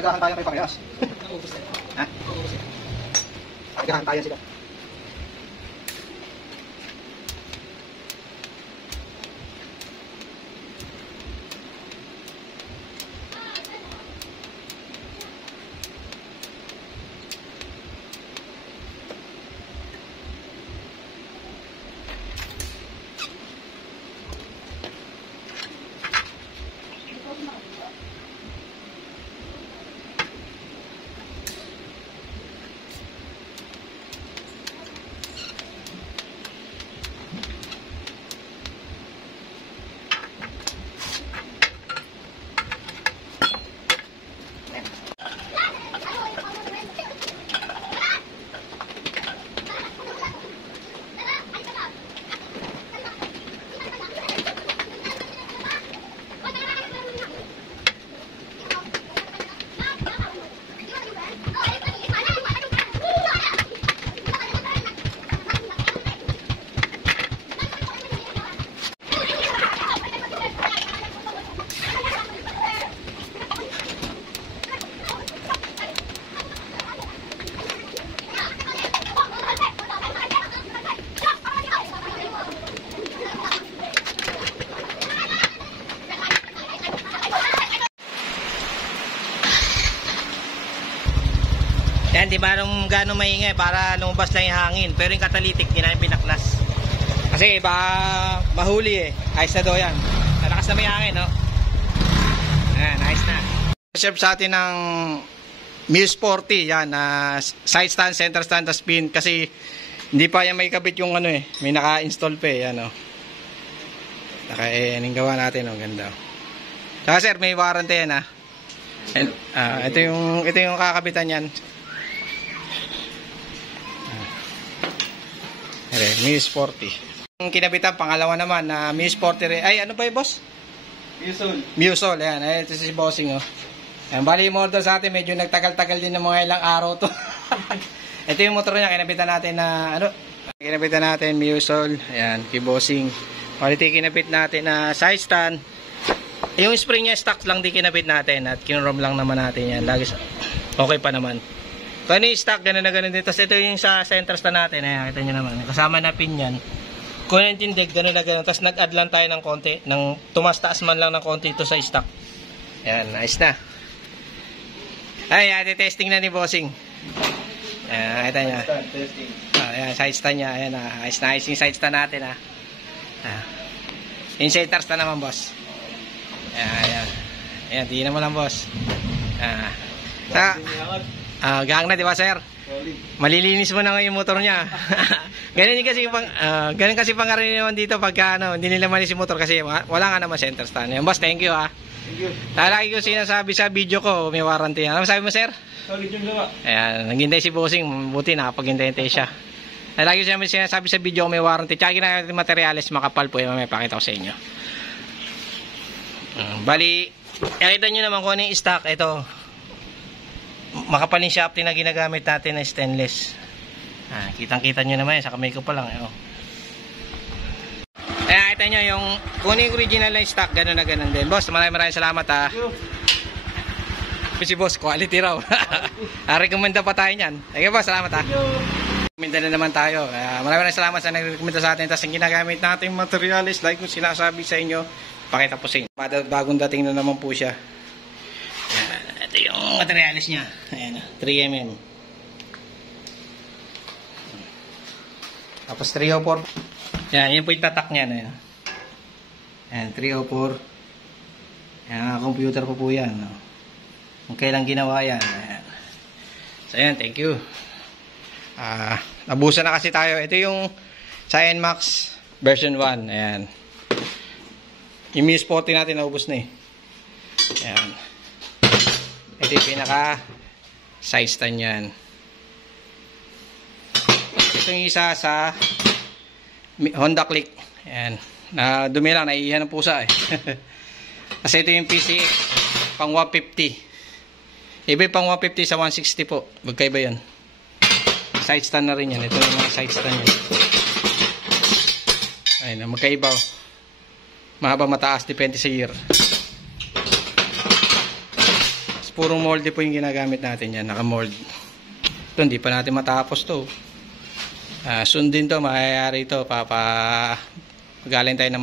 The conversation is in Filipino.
naghahantayan kayo parehas. Ha? Naghahantayan sila. Yan, di ba nung gano'ng maingay para lumabas lang yung hangin. Pero yung catalytic, di na yung pinaklas. Kasi baka mahuli eh. Ayos na daw yan. Nalakas na may hangin, no? Ayan, ayos na. Serve sa atin ng Muse 40. Yan, side stand, center stand, tas pin. Kasi hindi pa yan may kabit yung ano eh. May naka-install pa eh. Yan, no? Naka-aning gawa natin, no? Ganda. Saka sir, may warranty yan, ha? And, ito yung kakabitan yan. Muse 40. Yung kinabitan, pangalawa naman na Muse 40. Ay, ano ba yung boss? Musol. Musol, yan. Ay, ito si bossing, oh. Ayan, bali yung order sa atin, medyo nagtagal-tagal din ng mga ilang araw to. Ito yung motor niya, kinabitan natin na, ano? Kinabitan natin, Musol. Ayan, kay bossing. Bali, kinabit natin na side stand. Yung spring niya, stock lang di kinabit natin. At kinrom lang naman natin yan. Lagi okay pa naman. Kung ano yung stock, gano'n na gano'n din. Tapos ito yung sa center stand natin. Ayan, kita nyo naman. Kasama na pin yan. Kung ano yung tindig, gano'n na gano'n. Tapos nag-add lang tayo ng konti. Tumas-taas man lang ng konti ito sa stock. Ayan, nice na. Ay, testing na ni bossing. Ayan, kita nyo. Ayan, side stand niya. Ayan, nice na. Nice yung side stand natin. Yung center stand naman, boss. Ayan. Ayan, tingnan mo lang, boss. Gang na, di ba, sir? Malilinis mo na ngayon yung motor niya. Ganun kasi pangkaraniwan dito pagka hindi nila malis yung motor kasi wala nga naman center stand. Yan, boss, thank you, ha. Thank you. Lagi ko sinasabi sa video ko, may warranty. Ano sabi mo, sir? Solid yung gawa. Ayan, naghintay si bossing. Buti nakapaghintay siya. Lagi ko sinasabi sa video ko, may warranty. Tsaka ginagawa natin materialis, makapal po. May pakita ko sa inyo. Bali, nakita nyo naman kung ano yung stock. Ito, makapal yung shafting na ginagamit natin na stainless. Kitang-kita nyo naman yun. Sa kamay ko pa lang. Kaya kita nyo yung kung ano yung original na stock, gano'n na gano'n din. Boss, maraming salamat, ha. Si boss, quality raw. Rekomenda pa tayo nyan. Okay, boss, salamat, ha. Rekomenda na naman tayo. Maraming salamat sa nag-rekomenda sa atin. Tapos ang ginagamit natin materialis, like kung sinasabi sa inyo, pakita po sa inyo. Bagong dating na naman po siya. Ito yung materialis niya. Ayan, 3mm. Tapos 304. Yan, yun po yung tatak niya. Ayan, 304. Ayan, computer po yan. Kung kailan ginawa yan. Ayan. So, ayan, thank you. Nabusan na kasi tayo. Ito yung sa NMAX version 1. Ayan. Yung Muse 40 natin naubos na eh. Ayan. Ito yung pinaka side stand yan. Ito yung isa sa Honda Click. Ayan. Dumi lang, naiihan ng pusa eh. Kasi ito yung PCX pang 150. Iba yung pang 150 sa 160 po. Magkaiba yun. Side stand na rin yan. Ito yung mga side stand yan. Ayun, magkaiba. Mahaba, mataas, depende sa year. puro molde po yung ginagamit natin yan. Naka-mold. Ito, hindi pa natin matapos to. Soon din to, mayayari to. Magaling tayo na